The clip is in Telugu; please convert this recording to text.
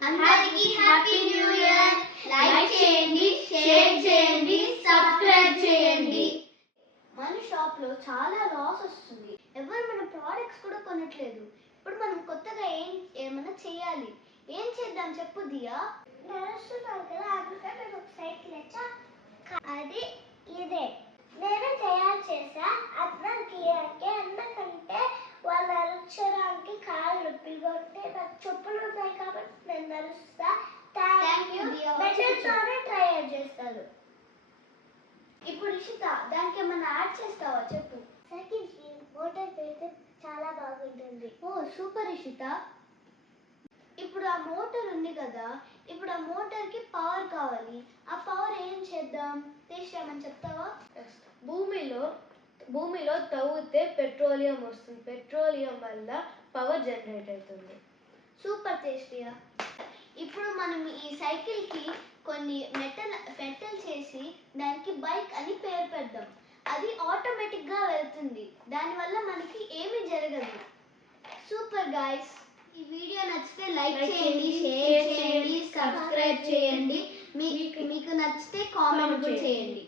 అందరికీ హ్యాపీ న్యూ ఇయర్ లైక్ చేయండి షేర్ చేయండి సబ్స్క్రైబ్ చేయండి. మన షాప్లో చాలా లాస్ వస్తుంది. ఎవరు మన ప్రోడక్ట్స్ కూడా కొనట్లేదు. ఇప్పుడు మనం కొత్తగా ఏం ఏమైనా చేయాలి. ఏం చేద్దాం చెప్పు దియా? నడుస్తున్నాను కదా అందుకే నేను ఒక సైకిల్ వచ్చా. అది ఉంటే నాకు చెప్పులు ఉన్నాయి కాబట్టి నేను నడుస్తా. Thank you. మెటల్తోనే ట్రై చేస్తాను. ఇప్పుడు ఇషిత దానికి ఏమైనా యాడ్ చేస్తావా చెప్పు. సైకిల్కి మోటార్ పెడితే చాలా బాగుంటుంది. ఓ సూపర్ ఇషిత. ఇప్పుడు ఆ మోటార్ ఉంది కదా ఇప్పుడు ఆ మోటార్కి పవర్ కావాలి. ఆ పవర్ ఏం చేద్దాం? తీసుకురామని చెప్తావా? భూమిలో భూమిలో తవ్వితే పెట్రోలియం వస్తుంది. పెట్రోలియం వల్ల పవర్ జనరేట్ అవుతుంది. సూపర్ టేస్టీయా ఇప్పుడు మనం ఈ సైకిల్కి కొన్ని మెటల్ మెటల్ చేసి దానికి బైక్ అని పేరు పెడదాం. అది ఆటోమేటిక్గా వెళ్తుంది. దానివల్ల మనకి ఏమీ జరగదు. సూపర్ గాయస్ ఈ వీడియో నచ్చితే లైక్ చేయండి షేర్ చేయండి సబ్స్క్రైబ్ చేయండి. మీకు మీకు నచ్చితే కామెంట్ చేయండి.